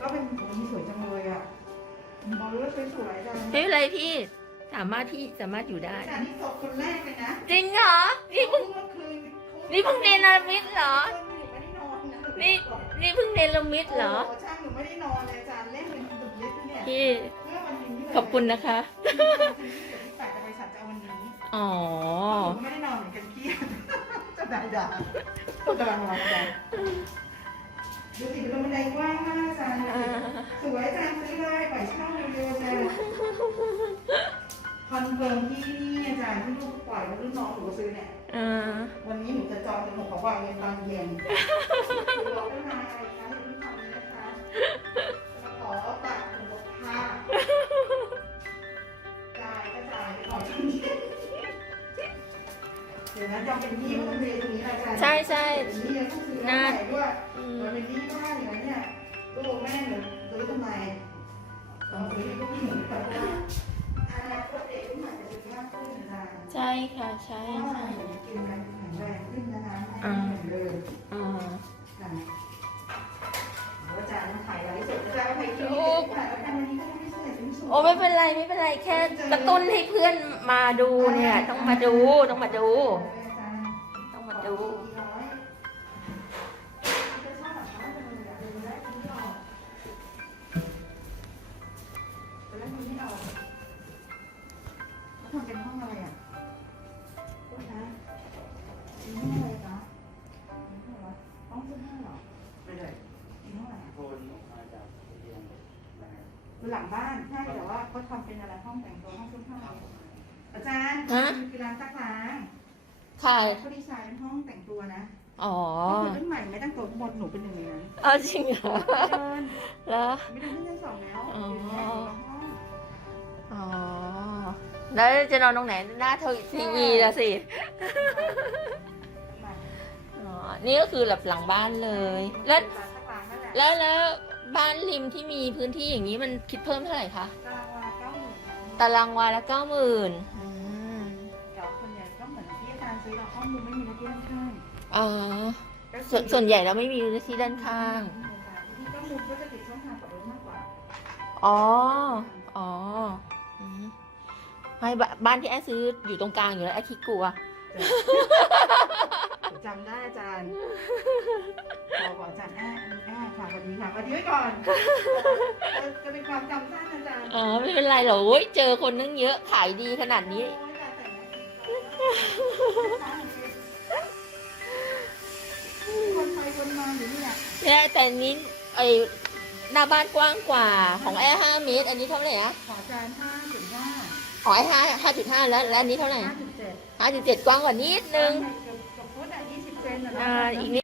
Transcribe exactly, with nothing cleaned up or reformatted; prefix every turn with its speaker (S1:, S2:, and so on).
S1: ก็เป็นโอ้ยสวยจังเลยอ่ะมองดูว่าสวยๆจัง
S2: ไม่เป็นไรพี่สามารถพี่สามารถอยู่ได้
S1: อาจารย์นี่ตกคนแรกเลยนะ
S2: จริงเหรอนี่เพิ่ง
S1: เมื่อคืน
S2: นี่เพิ่งเนรมิตเหรอ
S1: ไม่ได้นอนนะ
S2: นี่นี่เพิ่งเนรมิตเหรอ
S1: โอ้ช่างหนูไม่ได้นอนเลยอาจารย์เล่นเป็นดุดเล็กเนี่ย
S2: พี่
S1: เมื่อวันนี้เลย
S2: ขอบคุณนะคะ
S1: เดี๋ยวที่แปดบริษัทจะเอาวันนี้
S2: อ๋อ
S1: หนูไม่ได้นอนเหมือนกันเครียดจะด่าด่าตัวกำลังรออาจารย์ดูสิเป็นบันไดกว้างมากอาจารย์สวยอาจารย์ซื้อเลยปล่อยเช่าเร็วๆอาจารย์คอนเฟิร์มที่นี่อาจารย์ที่ลูกปล่อยแล้วรุ่นน้องหนูซื้อเนี่ย
S2: อ่า
S1: วันนี้หนูจะจองเป็นหนูขอวางเงินตอนเย็นรอตั้งนานอะไรคะอย่าเพิ่งทำเลยนะคะมาขอปากหนูบอกค่ะจ่ายก็จ่ายไปก่อนตอนเย็นเดี๋ยวนะจำเป็นหนี้เพราะต้องเรียนตรงนี้อาจารย์
S2: ใช่ใช่
S1: เป็นหนี้แล้วต้องซื้อหน้าใหม่ด้วย
S2: อืม
S1: มันเป็นหนี้บ้านอย่างนั้นเนี่ยลูกแม่หนูซื้อทำไมเราซื้อให้ลูกหนูแต่ว่าอนาคตเด็กรุ่นใหม่จะซื้อมากขึ้นอาจารย์
S2: ใช่ค่ะใช่
S1: เพราะว่า
S2: ใช่
S1: กินกันแข็งแรงขึ้นนะคะไม่เหมือนเดิม
S2: อ่า
S1: ค่ะอาจารย์ถ่ายไลฟ์สดอาจารย์ไปที่ถ่ายแล้วกันวันนี้ก็ไม่ใช่ไม่ใช่
S2: โอ้ไม่เป็นไรไม่เป็นไรแค่กระตุ้นให้เพื่อนมาดูเนี่ยต้องมาดูต้องมาดู ต้องมาดู
S1: ทำเป็นห้องอะไรอ่ะห้องนะห้องอะไรคะห้องเสื้อผ้าเหรอไม่ได้ห้องอะไร
S3: โทนออกมาจากเรียนนะครับ
S1: หลังบ้านใช่แต่ว่าเขาทำเป็นอะไรห้องแต่งตัวห้องเสื้อผ้าอาจารย์คือร้านซักล้าง
S2: ค่ะ
S1: เขาดีไซน์เป็นห้องแต่งตัวนะ
S2: อ๋อ
S1: คือรุ่นใหม่ไม่ตั้งตัวบนหนูเป็นหนึ่งในนั้น
S2: เอาจริงเหรอ
S1: เดิน
S2: แล้ว
S1: ไม่ได้ขึ้นชั้นสองแล้ว
S2: อ๋อ
S1: อยู่ในห้อง
S2: อ๋อแล้วจะนอนตรงไหนหน้าทีวีละสิอ๋อนี่ก็คือแบบหลังบ้านเลย แล้ว
S1: ร้านซักล้างนั่นแหละ
S2: แล้วแล้วบ้านริมที่มีพื้นที่อย่างนี้มันคิดเพิ่มเท่าไหร่คะ
S1: ตารางวาเก้าหมื่น
S2: ตารางวาละเก้าหมื่น
S1: เดี๋ยวคนใหญ่ก็เหมือนที่อาจารย์ซื้อเราข้อมูลไม่มีหน้าที่ด้านข้าง
S2: อ๋อส่วนส่วนใหญ่เราไม่มีที่ด้านข้าง
S1: ที่ข้อมูลก็จะติดช่องทางกับรถมากกว่า
S2: อ๋อ อ๋ออืมไม่บบ้านที่แอร์ซื้ออยู่ตรงกลางอยู่แล้วแอร์คิดกลัว
S1: จำได้อาจารย์ขอขออาจารย์แอ้แอ้ค่ะวันนี้ค่ะวันนี้ไว้ก่อนจะจะเป็นความจำสั้นอาจารย์
S2: อ๋อไม่เป็นไรหรอกโอ้ยเจอคนนึงเยอะขายดีขนาดนี้
S1: โอ้ยแต่คนไทยคนมาอยู่เนี่ย
S2: เนี่ยแต่อันนี้ไอหน้าบ้านกว้างกว่าของแอร์ห้าเมตร อันนี้เท่าไหร่อะ
S1: ขออาจารย์ห้าจุดห้า
S2: อ๋อไอห้าห้าจุดห้าแล้วแล้วอันนี้เท่าไหร่
S1: ห้าจุดเจ็ด
S2: ห้าจุดเจ็ดกว้างกว่านิดนึง
S1: กับฟุตอ่ะยี่สิบเซนนะ
S2: อ่าอีกนิด